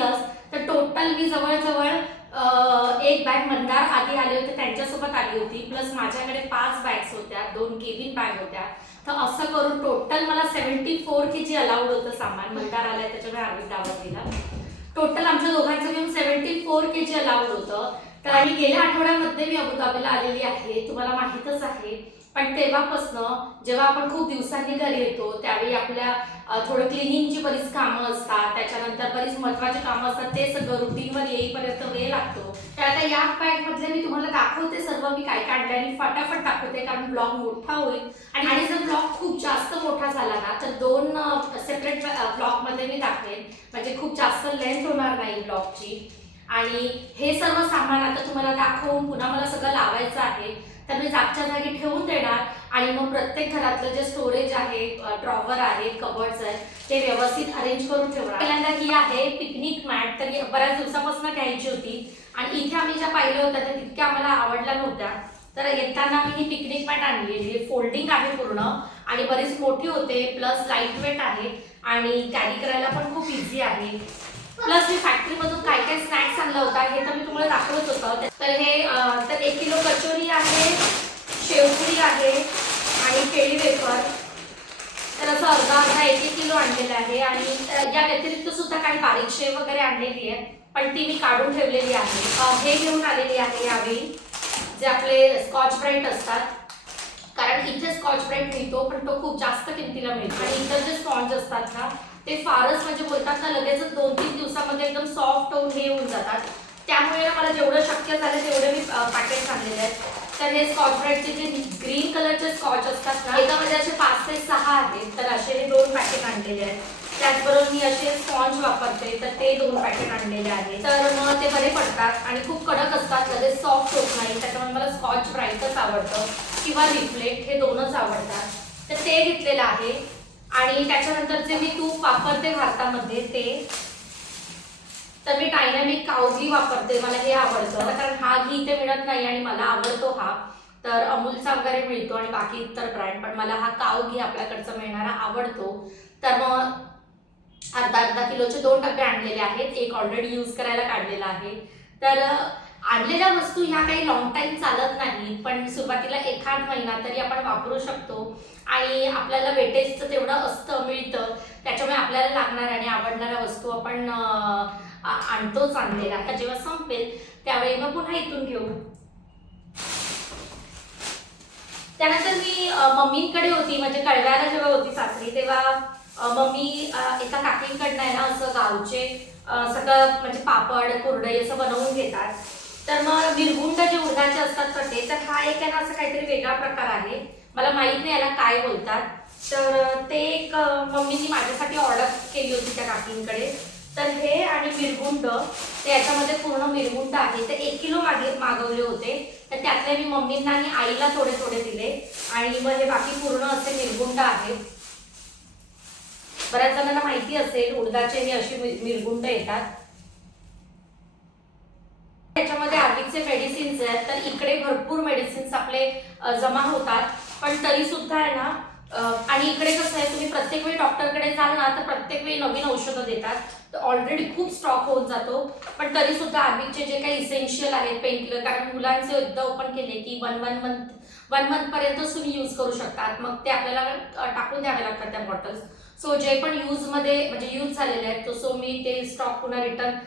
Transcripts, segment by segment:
Bag तर total मी जवळजवळ एक बॅग मंदार आधी आले होते त्यांच्यासोबत आली होती. प्लस माझ्याकडे पाच बॅग्स होत्या दोन केबिन बॅग होत्या. तर असं करून टोटल मला seventy four K G allowed होतं सामान. मंदार आल्या त्याच्यामुळे आम्ही दावा दिला टोटल आमच्या दोघांचं घेऊन seventy four K G allowed होतं. तर आणि गेल्या आठवड्यामध्ये मी अबुधाबीला आलेली आहे तुम्हाला माहीतच आहे. पण तेव्हापासनं जेव्हा आपण खूप दिवसांनी घरी येतो त्यावेळी आपल्या थोडं क्लिनिंगची बरीच कामं असतात त्याच्यानंतर बरीच महत्वाची कामं असतात ते सगळं रुटीनवर येईपर्यंत वेळ लागतो. तर आता या पॅक मधले मी तुम्हाला दाखवते सर्व मी काय काढले आणि फटाफट दाखवते कारण ब्लॉग मोठा होईल. आणि आणि जर ब्लॉग खूप जास्त मोठा झाला ना तर दोन सेपरेट ब्लॉगमध्ये मी दाखवेन. म्हणजे खूप जास्त लेंथ होणार नाही ब्लॉगची आणि हे सर्व सामान आता तुम्हाला दाखवून पुन्हा मला सगळं लावायचं आहे. तर मी जागच्या जागी ठेवून देणार. आणि मग प्रत्येक घरातलं जे स्टोरेज आहे ड्रॉवर आहे कबर्ड्स आहेत ते व्यवस्थित अरेंज करून ठेवणार. पहिल्यांदा ही आहे पिकनिक मॅट तर बऱ्याच दिवसापासून घ्यायची होती. आणि इथे आम्ही ज्या पाहिल्या होत्या त्या तितक्या आम्हाला आवडल्या नव्हत्या. तर येताना मी ही पिकनिक मॅट आणलेली फोल्डिंग आहे पूर्ण. आणि बरीच मोठी होते प्लस लाइट वेट आहे. आणि कॅरी करायला पण खूप इझी आहे. प्लस मी फॅक्टरीमधून काय काय स्नॅक्स आणला होता हे तर मी तुम्हाला दाखवत होतं. तर हे तर एक किलो कचोरी आहे शेवपुरी आहे आणि केळी वेफर तर असं अर्धा अर्धा एक एक किलो आणलेलं आहे आणि या व्यतिरिक्त सुद्धा काही बारीक शेव वगैरे आणलेली आहे. पण ती मी काढून ठेवलेली आहे. हे घेऊन आलेली आहे यावेळी जे आपले स्कॉच ब्राईट असतात. कारण इथे स्कॉच ब्राईट मिळतो पण तो खूप जास्त किमतीला मिळतो. आणि इतर जे स्पॉन्ज असतात ना ते फारच म्हणजे बोलतात ना लगेचच दोन तीन दिवसामध्ये एकदम सॉफ्ट होऊन हे होऊन जातात. त्यामुळे ना मला जेवढं शक्य झालं तेवढे मी पॅकेट आणलेले आहेत. तर हे स्कॉच ब्राईटचे जे ग्रीन कलरचे स्कॉच असतात ना एकामध्ये असे पाच ते सहा आहेत. तर असे हे दोन पॅकेट आणलेले आहेत. त्याचबरोबर मी असे स्पॉन्ज वापरते तर ते दोन पॅकेट आणलेले आहेत. तर मग ते बरे पडतात आणि खूप कडक असतात लगेच सॉफ्ट होत नाही. त्याच्यामुळे मला स्कॉच ब्राईटच आवडतं. किंवा रिफ्लेक्ट हे दोनच आवडतात. तर ते घेतलेलं आहे. आणि त्याच्यानंतर जे मी तूप वापरते भारतामध्ये ते तर मी डायनामिक काऊ घी वापरते मला हे आवडतं. कारण हा घी इथे मिळत नाही आणि मला आवडतो हा. तर अमूलचा वगैरे मिळतो आणि बाकी इतर ब्रँड पण मला हा काव घी आपल्याकडचा मिळणारा आवडतो. तर मग अर्धा अर्धा किलोचे दोन डबे आणलेले आहेत. एक ऑलरेडी यूज करायला काढलेला आहे. तर आणलेल्या वस्तू ह्या काही लॉंग टाईम चालत नाही पण सुरुवातीला एखाद महिना तरी आपण वापरू शकतो. आणि आपल्याला वेटेजचं तेवढं असतं मिळतं. त्याच्यामुळे आपल्याला लागणाऱ्या आणि आवडणाऱ्या वस्तू आपण आणतोच आणलेला. आता जेव्हा संपेल त्यावेळी मग पुन्हा इथून घेऊ. त्यानंतर मी मम्मींकडे होती म्हणजे कळव्याला जेव्हा होती सासरी तेव्हा मम्मी एका काकींकडनं आहे ना असं गावचे सगळं म्हणजे पापड कुरडई असं बनवून घेतात. तर मग विरगुंड जे उडदाचे असतात कटे तर हा एक आहे ना असं काहीतरी वेगळा प्रकार आहे. मला माहीत नाही याला काय बोलतात. तर ते एक मम्मीनी माझ्यासाठी ऑर्डर केली होती त्या काकींकडे. तर हे आणि मिरगुंड ते याच्यामध्ये पूर्ण मिरगुंड आहे. ते एक किलो मागे मागवले होते. तर त्यातले मी मम्मींना आणि आईला थोडे थोडे दिले. आणि मग हे बाकी पूर्ण असे मिरगुंड आहेत. बऱ्याच जणांना माहिती असेल उडदाचे हे असे मिरगुंड येतात. त्याच्यामध्ये आधीचे मेडिसिन्स आहेत तर इकडे भरपूर मेडिसिन्स आपले जमा होतात. पण तरी सुद्धा आहे ना आणि इकडे कसं आहे तुम्ही प्रत्येक वेळी डॉक्टरकडे जाल ना तर प्रत्येक वेळी नवीन औषधं देतात. तर ऑलरेडी खूप स्टॉक होऊन जातो. पण तरी सुद्धा आर्थिकचे जे काही इसेन्शियल आहेत पेनकिलर कारण मुलांचे एकदा ओपन केले की one one month one month पर्यंतच तुम्ही यूज करू शकतात. मग ते आपल्याला टाकून द्यावे लागतात त्या बॉटल्स सो जे पण यूजमध्ये म्हणजे यूज झालेले आहेत तो सो मी ते स्टॉक पुन्हा रिटर्न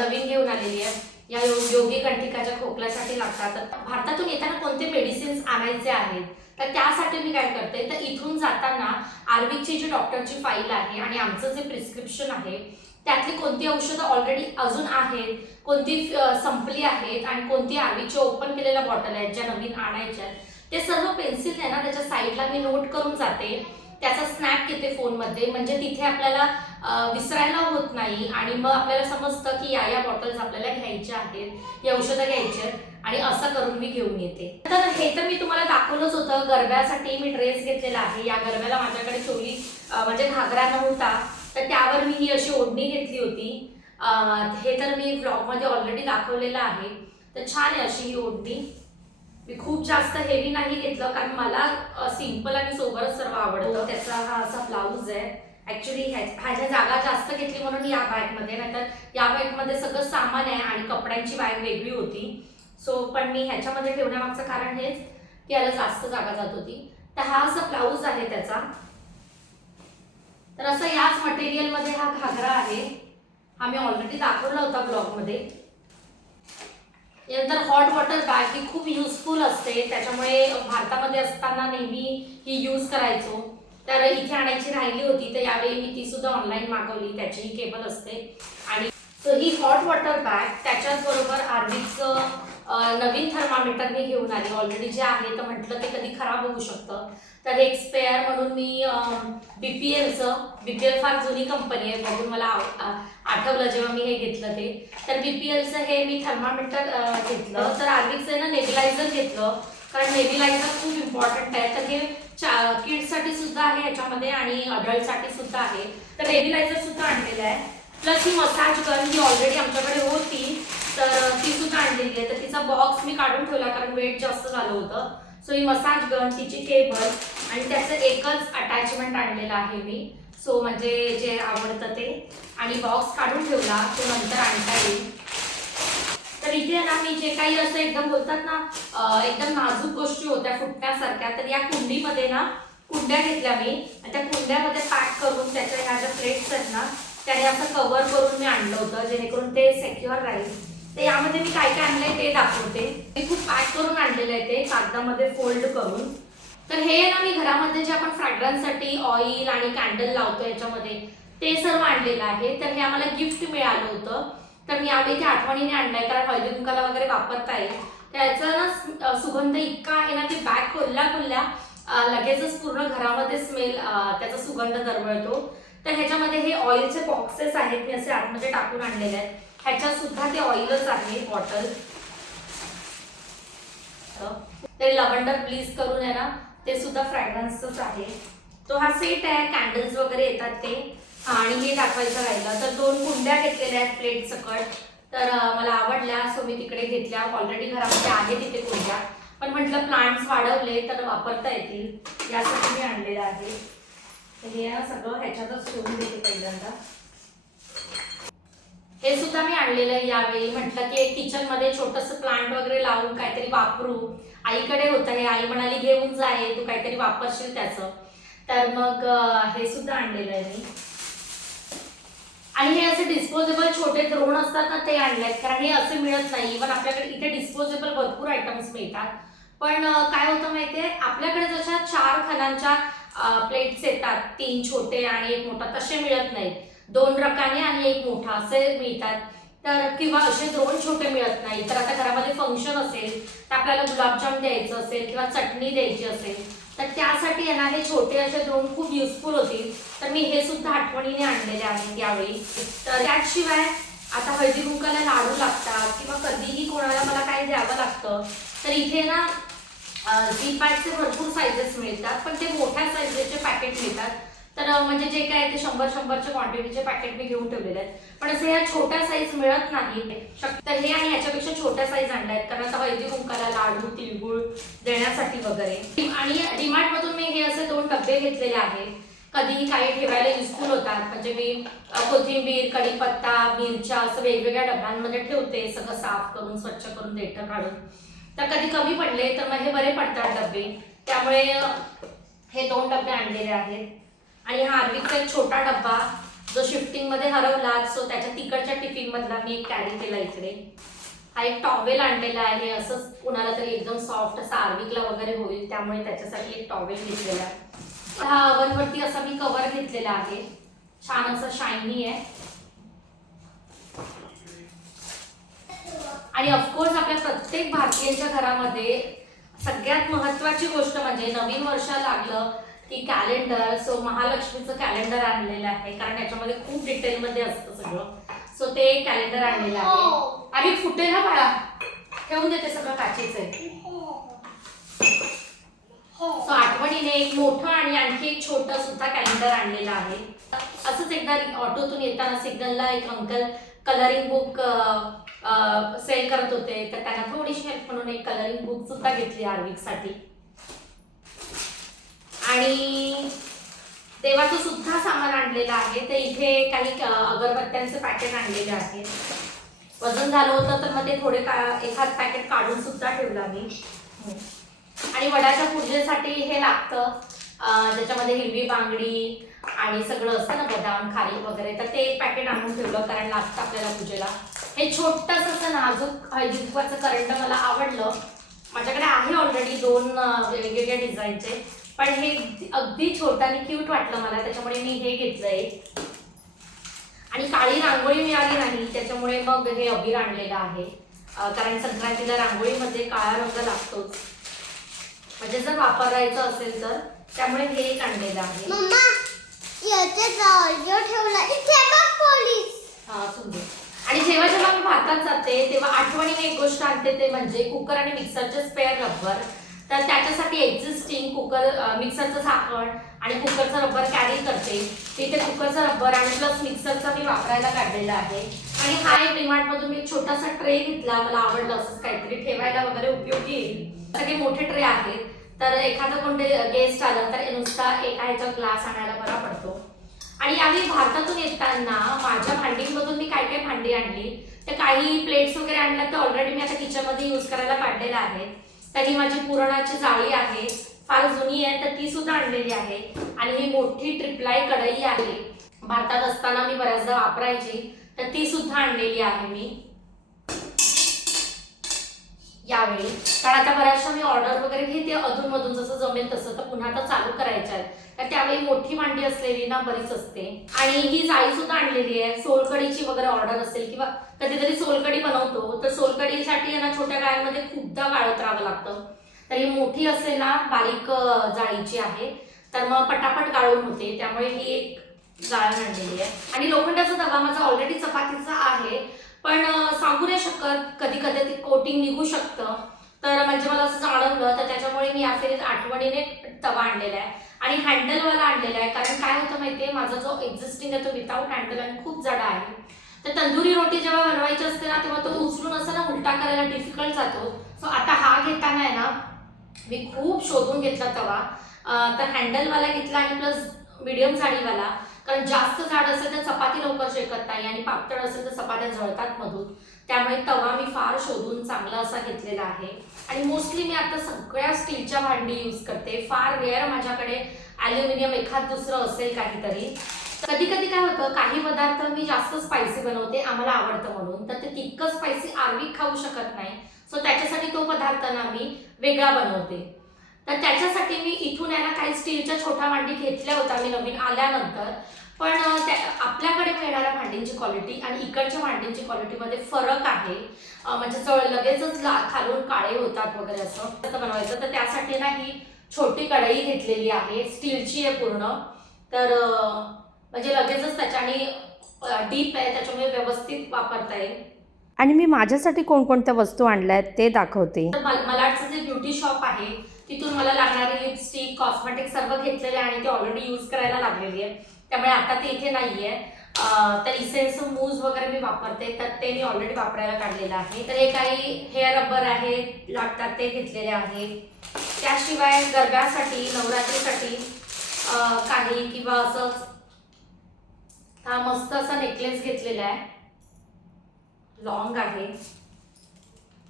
नवीन घेऊन आलेली आहे. या योगी कंठिकाच्या खोकल्यासाठी लागतात. भारतातून येताना कोणते मेडिसिन्स आणायचे आहेत? तर त्यासाठी मी काय करते तर इथून जाताना आर्विकची जी डॉक्टरची फाईल आहे आणि आमचं जे प्रिस्क्रिप्शन आहे त्यातली कोणती औषधं ऑलरेडी अजून आहेत कोणती संपली आहेत आणि कोणती आर्विकच्या ओपन केलेल्या बॉटल आहेत ज्या नवीन आणायच्या आहेत ते सर्व पेन्सिल आहे ना त्याच्या साईडला मी नोट करून जाते. त्याचा स्नॅप घेते फोनमध्ये म्हणजे तिथे आपल्याला विसरायला होत नाही. आणि मग आपल्याला समजतं की या या बॉटल्स आपल्याला घ्यायच्या आहेत. ही औषधं घ्यायची आहेत. आणि असं करून मी घेऊन येते. तर हे तर मी तुम्हाला दाखवलंच होतं. गरब्यासाठी मी ड्रेस घेतलेला आहे. या गरब्याला माझ्याकडे चोली म्हणजे घागरा नव्हता. तर त्यावर मी ही अशी ओढणी घेतली होती. हे तर मी ब्लॉगमध्ये ऑलरेडी दाखवलेलं आहे. तर छान आहे अशी ही ओढणी. मी खूप जास्त हेवी नाही घेतलं कारण मला सिंपल आणि सोबरच सर्व आवडतं. त्याचा हा असा ब्लाऊज आहे. ऍक्च्युली ह्याच्या जागा जास्त घेतली म्हणून या बॅगमध्ये नाहीतर या बॅगमध्ये सगळं सामान आहे आणि कपड्यांची बॅग वेगळी होती. सो पण मी ह्याच्यामध्ये ठेवण्यामागचं कारण हेच की याला जास्त जागा जात होती. तर हा असा ब्लाऊज आहे त्याचा. तर असं याच मटेरियलमध्ये हा घागरा आहे. हा मी ऑलरेडी दाखवला होता ब्लॉगमध्ये यानंतर हॉट वॉटर बॅग ही खूप युजफुल असते. त्याच्यामुळे भारतामध्ये असताना नेहमी ही यूज करायचो. तर इथे आणायची राहिली होती तर यावेळी मी ती सुद्धा ऑनलाईन मागवली. त्याचीही केबल असते. आणि ही हॉट वॉटर बॅग त्याच्याच बरोबर आर्विकचं नवीन थर्मामीटर मी घेऊन आली. ऑलरेडी जे आहे तर म्हटलं ते कधी खराब होऊ शकतं. तर हे एक स्पेअर म्हणून मी बी पी एलचं बी पी एल फार जुनी कंपनी आहे. बघून मला आव- आठवलं जेव्हा मी हे घेतलं ते. तर बी पी एलचं हे मी थर्मामीटर घेतलं. तर आर्विकचं ना नेबिलायझर घेतलं. कारण नेबिलायझर खूप इम्पॉर्टंट आहे. तर हे किड्ससाठी सुद्धा आहे याच्यामध्ये आणि अडल्टसाठी सुद्धा आहे. तर नेबिलायझर सुद्धा आणलेलं आहे. प्लस ही मसाज गन जी ऑलरेडी आमच्याकडे होती तर ती सुद्धा आणलेली आहे. तर तिचा बॉक्स मी काढून ठेवला कारण वेट जास्त झालं होतं. सो ही मसाज गन तिची केबल आणि त्याचं एकच अटॅचमेंट आणलेलं आहे मी. सो म्हणजे जे आवडतं ते. आणि बॉक्स काढून ठेवला तो नंतर आणता येईल. तर इथे ना मी जे काही असं एकदम बोलतात ना एकदम नाजूक गोष्टी होत्या फुटण्यासारख्या तर या कुंडीमध्ये ना कुंड्या घेतल्या मी. आणि त्या कुंड्यामध्ये पॅक करून त्याच्या ह्या ज्या प्लेट्स आहेत ना त्याने असं कव्हर करून मी आणलं होतं जेणेकरून ते सेक्युअर राहील. तर यामध्ये मी काय काय आणलंय ते दाखवते. मी खूप पॅक करून आणलेलं आहे ते कागदामध्ये फोल्ड करून. तर हे ना मी घरामध्ये जे आपण फ्रॅग्रन्ससाठी ऑइल आणि कॅन्डल लावतो याच्यामध्ये ते सर्व आणलेलं आहे. तर हे आम्हाला गिफ्ट मिळालं होतं. तर मी यावेळी ते आठवणीने आणलंय कारण हळदी कुंकाला वगैरे वापरता येईल. त्याचा ना सुगंध इतका आहे ना ते बॅग खोलल्या खोलल्या लगेचच पूर्ण घरामध्ये स्मेल त्याचा सुगंध दरवळतो. तर ह्याच्यामध्ये हे ऑइलचे बॉक्सेस आहेत मी असे आतमध्ये टाकून आणलेले आहेत. ह्याच्यात सुद्धा ते ऑइलच आहे बॉटल ते लवंडर ब्लीज करून आहे ना ते सुद्धा फ्रॅग्रन्सच आहे. तो हा सेट आहे कॅन्डल्स वगैरे येतात ते. आणि हे दाखवायचं राहिलं तर दोन कुंड्या घेतलेल्या आहेत प्लेट सकट. तर मला आवडल्या सो मी तिकडे घेतल्या. ऑलरेडी घरामध्ये आहे तिथे कुंड्या. पण म्हटलं प्लांट्स वाढवले तर वापरता येतील. यासाठी मी आणलेलं आहे. तर हे सगळं ह्याच्यातच ठेवून देते पहिल्यांदा. हे सुद्धा मी आणलेलं आहे यावेळी. म्हटलं की एक किचनमध्ये छोटस प्लांट वगैरे लावून काहीतरी वापरू. आईकडे होतं हे. आई म्हणाली घेऊन जा हे. तू काहीतरी वापरशील त्याचं. तर मग हे सुद्धा आणलेलं आहे मी. आणि हे असे डिस्पोजेबल छोटे द्रोण असतात ना ते आणले आहेत कारण हे असे मिळत नाही. इव्हन आपल्याकडे इथे डिस्पोजेबल भरपूर आयटम्स मिळतात. पण काय होतं माहितीये? आपल्याकडे जशा चार खणांच्या प्लेट्स येतात तीन छोटे आणि एक मोठा तसे मिळत नाहीत. दोन रकाने आणि एक मोठा असे मिळतात. तर किंवा असे दोन छोटे मिळत नाही. तर आता घरामध्ये फंक्शन असेल तर आपल्याला गुलाबजाम द्यायचं असेल किंवा चटणी द्यायची असेल तर त्यासाठी येणारे हे छोटे असे द्रोण खूप युजफुल होतील. तर मी हे सुद्धा आठवणीने आणलेले आहेत यावेळी. तर त्याशिवाय आता हळदी कुंकाला लाडू लागतात किंवा कधीही कोणाला मला काय द्यावं लागतं तर इथे ना जी पॅटचे भरपूर साईजेस मिळतात पण ते मोठ्या साईजेसचे पॅकेट मिळतात. तर म्हणजे जे काय ते शंभर शंभरचे क्वांटिटीचे पॅकेट मी घेऊन ठेवलेले आहेत. पण असे ह्या छोट्या साईज मिळत नाही. शक- तर हे आणि याच्यापेक्षा छोट्या साईज आणल्या आहेत. कारण आता वैद्य कुंकाला लाडू तिळगुळ देण्यासाठी वगैरे. आणि डिमार्ट मधून मी हे असे दोन डबे घेतलेले आहेत. कधीही काही ठेवायला युजफुल होतात. म्हणजे मी कोथिंबीर कढीपत्ता मिरच्या असं वेगवेगळ्या डब्यांमध्ये ठेवते. सगळं साफ करून स्वच्छ करून देठं काढून. तर कधी कमी पडले तर मग हे बरे पडतात डबे. त्यामुळे हे दोन डबे आणलेले आहेत. आणि हा आर्विकचा एक छोटा डब्बा जो शिफ्टिंगमध्ये हरवला सो त्याच्या तिकडच्या टिफिन मधला मी एक कॅरी केला इकडे. हा एक टॉवेल आणलेला आहे असंच कुणाला तरी एकदम सॉफ्ट असा आर्विकला वगैरे होईल त्यामुळे त्याच्यासाठी एक टॉवेल घेतलेला. आहे हा अवनवरती असा मी कव्हर घेतलेला आहे. छान असं शायनी आहे. आणि ऑफकोर्स आपल्या प्रत्येक भारतीयांच्या घरामध्ये सगळ्यात महत्वाची गोष्ट म्हणजे नवीन वर्ष लागलं की कॅलेंडर सो महालक्ष्मीचं कॅलेंडर आणलेलं आहे. कारण याच्यामध्ये खूप डिटेलमध्ये असतं सगळं. सो ते कॅलेंडर आणलेलं आहे. आणि फुटेल ना बाळा. ठेवून देते सगळं काचेच. आहे सो आठवणीने एक मोठं आणि आणखी एक छोटं सुद्धा कॅलेंडर आणलेलं आहे. असंच एकदा ऑटोतून येताना सिग्नलला एक अंकल कलरिंग बुक सेल करत होते. तर त्यांना थोडीशी हेल्प म्हणून एक कलरिंग बुक सुद्धा घेतली आर्विकसाठी. आणि देवाचं सुद्धा सामान आणलेलं आहे. तर इथे काही अगरबत्त्यांचं अगरबत्त्यांचे पॅकेट आणलेले आहे. वजन झालं होतं तर मग ते थोडे का एखाद पॅकेट काढून सुद्धा ठेवलं मी आणि वडाच्या पूजेसाठी हे लागतं. ज्याच्यामध्ये हिरवी बांगडी आणि सगळं असतं ना बदाम खारी वगैरे तर ते एक पॅकेट आणून ठेवलं कारण लागतं आपल्याला पूजेला. हे छोटंसं असं नाजूक हळदी करंट मला आवडलं. माझ्याकडे आहे ऑलरेडी दोन वेगवेगळ्या डिझाईनचे पण हे अगदी छोटं आणि क्यूट वाटलं मला त्याच्यामुळे मी हे घेतलंय. आणि काळी रांगोळी मिळाली नाही त्याच्यामुळे मग हे अबीर आणलेलं आहे. कारण संक्रांतीला रांगोळीमध्ये काळा रंग लागतोच. म्हणजे जर वापरायचं असेल तर त्यामुळे हे एक आणलेलं आहे. हा आणि जेव्हा जेव्हा मी भातात जाते तेव्हा आठवणीने एक गोष्ट आणते ते म्हणजे कुकर आणि मिक्सरचे स्पेअर रबर तर त्याच्यासाठी एक्झिस्टिंग कुकर मिक्सरचं साखर आणि कुकरचं रबर कॅरी करते. तिथे कुकरचं रबर आणि प्लस मिक्सरचा मी वापरायला काढलेला आहे. आणि हा एक डिमार्ट मधून मी एक छोटासा ट्रे घेतला. मला आवडलं असंच काहीतरी ठेवायला वगैरे उपयोगी येईल. सगळे मोठे ट्रे आहेत. तर एखादं कोणते गेस्ट आलं तर नुसता एका ह्याचा ग्लास आणायला बरा पडतो. आणि यावेळी भारतातून येताना माझ्या भांडीमधून मी काय काय भांडी आणली? तर काही प्लेट्स वगैरे आणल्या तर ऑलरेडी मी आता किचनमध्ये यूज करायला काढलेल्या आहेत तर ही माझी पुरणाची जाळी आहे. फार जुनी आहे तर ती सुद्धा आणलेली आहे. आणि ही मोठी ट्रिपलाई कढई आहे. भारतात असताना मी बऱ्याचदा वापरायची तर ती सुद्धा आणलेली आहे मी. यावेळी. कारण आता बऱ्याचशा मी ऑर्डर वगैरे घेते अधूनमधून जसं जमेल तसं तर पुन्हा आता चालू करायच्या आहेत. तर त्यावेळी मोठी मांडी असलेली ना बरीच असते. आणि ही जाळी सुद्धा आणलेली आहे. सोलकडीची वगैरे ऑर्डर असेल किंवा कधीतरी सोलकडी बनवतो तर सोलकडीसाठी ना छोट्या गाळ्यांमध्ये खूपदा गाळत राहावं लागतं. तर ही मोठी असेल ना बारीक जाळीची आहे. तर मग पटापट गाळून होते. त्यामुळे ही एक गाळण आणलेली आहे. आणि लोखंडाचा दबा माझा ऑलरेडी चपातीचा आहे. पण सांगू नाही शकत कधी कधी ते कोटिंग निघू शकतं. तर म्हणजे मला असं जाणवलं तर त्याच्यामुळे मी या फेरीत आठवणीने तवा आणलेला आहे. आणि हँडलवाला आणलेला आहे. कारण काय होतं माहितीये माझा जो एक्झिस्टिंग आहे तो विदाऊट हँडल आणि खूप जडा आहे. तर तंदुरी रोटी जेव्हा बनवायची असते ना तेव्हा तो उचलून असं ना उलटा करायला डिफिकल्ट जातो. सो आता हा घेताना आहे ना मी खूप शोधून घेतला तवा. तर हँडलवाला घेतला आणि प्लस मिडियम साडीवाला. कारण जास्त झाड असेल तर चपाती लवकर शेकत नाही आणि पातळ असेल तर चपात्या जळतात मधून. त्यामुळे तवा मी फार शोधून चांगला असा घेतलेला आहे. आणि मोस्टली मी आता सगळ्या स्टीलच्या भांडी यूज करते. फार रेअर माझ्याकडे ॲल्युमिनियम एखाद दुसरं असेल काहीतरी. कधी कधी काय होतं काही पदार्थ मी जास्त स्पायसी बनवते आम्हाला आवडतं म्हणून. तर ते तितकं स्पायसी आर्विक खाऊ शकत नाही. सो त्याच्यासाठी तो पदार्थ ना मी वेगळा बनवते. तर त्याच्यासाठी मी इथून याला काही स्टीलच्या छोट्या भांडी घेतल्या होत्या मी नवीन आल्यानंतर. पण आपल्याकडे मिळणाऱ्या भांडींची क्वालिटी आणि इकडच्या भांडींची क्वालिटीमध्ये फरक आहे. म्हणजे जवळ लगेचच ला खालून काळे होतात वगैरे असं तसं बनवायचं. तर त्यासाठी ना ही छोटी कढई घेतलेली आहे. स्टीलची आहे पूर्ण. तर म्हणजे लगेचच त्याच्याने डीप आहे. त्याच्यामुळे व्यवस्थित वापरता येईल. आणि मी माझ्यासाठी कोणकोणत्या वस्तू आणल्या आहेत ते दाखवते. तर मल- मलाडचं जे ब्युटी शॉप आहे तिथून मला लागणारी लिपस्टिक कॉस्मेटिक सर्व घेतलेले आहे आणि ते ऑलरेडी यूज करायला लागलेली आहे. त्यामुळे आता ते इथे नाही आहे तर इसेन्स मूज वगैरे मी वापरते. तर ते मी ऑलरेडी वापरायला काढलेलं आहे. तर हे काही हेअर रबर आहे लागतात ते घेतलेले आहे. त्याशिवाय गरब्यासाठी नवरात्रीसाठी काही किंवा असं हा मस्त असा नेकलेस घेतलेला आहे. लॉंग आहे.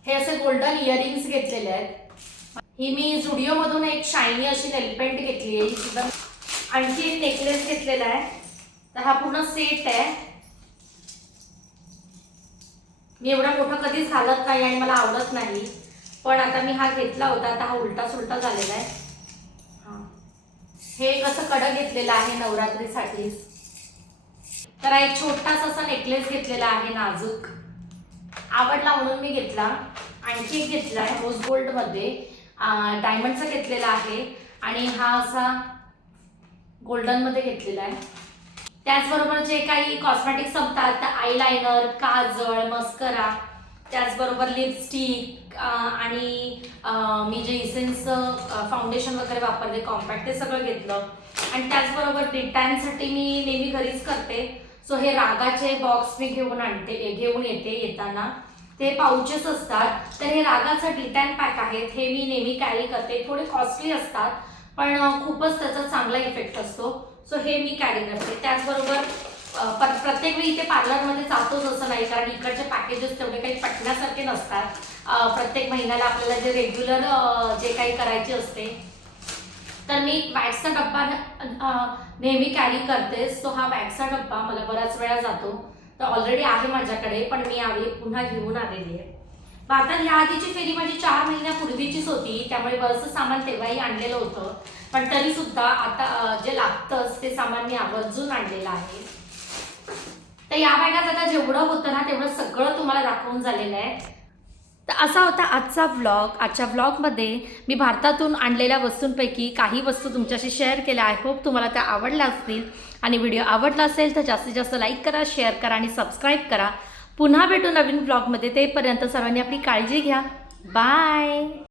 हे असे गोल्डन इयरिंग्स घेतलेले आहेत. ही मी झुडिओमधून एक शायनी अशी नेलपेंट घेतली आहे. ही सुद्धा आणखी एक नेकलेस घेतलेला आहे. तर हा पूर्ण सेट आहे. मी एवढा मोठा कधीच घालत नाही आणि मला आवडत नाही. पण आता मी हा घेतला होता आता हा उलटा सुलटा झालेला आहे. हे. एक असं कडं घेतलेलं आहे नवरात्रीसाठी. तर हा एक छोटासा असा नेकलेस घेतलेला आहे नाजूक. आवडला म्हणून मी घेतला. आणखी एक घेतला आहे रोज गोल्डमध्ये डायमंडचा घेतलेला आहे. आणि हा असा गोल्डनमध्ये घेतलेला आहे. त्याचबरोबर जे काही कॉस्मेटिक संपतात तर आयलायनर काजळ मस्करा त्याचबरोबर लिपस्टिक आणि मी जे इसेन्स फाउंडेशन वगैरे वापरते कॉम्पॅक्ट ते सगळं घेतलं. आणि त्याचबरोबर डिटॅनसाठी मी नेहमी घरीच करते. सो हे रागाचे बॉक्स मी घेऊन आणते घेऊन येते येताना. ते पाऊचेस असतात. तर हे रागाचं डिटॅन पॅक आहेत. हे मी नेहमी कॅरी करते. थोडे कॉस्टली असतात पण खूपच त्याचा चांगला इफेक्ट असतो. सो हे मी कॅरी करते. त्याचबरोबर प्रत्येक वेळी इथे पार्लरमध्ये जातोच असं नाही. कारण इकडचे पॅकेजेस तेवढे काही पटण्यासारखे नसतात. प्रत्येक महिन्याला आपल्याला जे रेग्युलर जे काही करायचे असते. तर मी वॅक्सचा डब्बा नेहमी कॅरी करते सो हा वॅक्सचा डब्बा मला बऱ्याच वेळा जातो. तर ऑलरेडी आहे माझ्याकडे पण मी यावेळी पुन्हा घेऊन आलेली आहे. भारतात या आधीची फेरी माझी चार महिन्यापूर्वीचीच होती त्यामुळे बरंचसं सामान तेव्हाही आणलेलं होतं. पण तरी सुद्धा आता जे लागतंच ते सामान मी आवर्जून आणलेलं आहे. तर या बॅगात आता जेवढं होतं ना तेवढं सगळं तुम्हाला दाखवून झालेलं आहे. तर असा होता आजचा व्लॉग आजच्या व्लॉगमध्ये मी भारतातून आणलेल्या वस्तूंपैकी काही वस्तू तुमच्याशी शेअर केल्या. आय होप तुम्हाला त्या आवडल्या असतील. आणि व्हिडिओ आवडला असेल तर जास्तीत जास्त लाईक करा शेअर करा आणि सबस्क्राईब करा. पुन्हा भेटू नवीन ब्लॉगमध्ये तेपर्यंत सर्वांनी आपली काळजी घ्या. बाय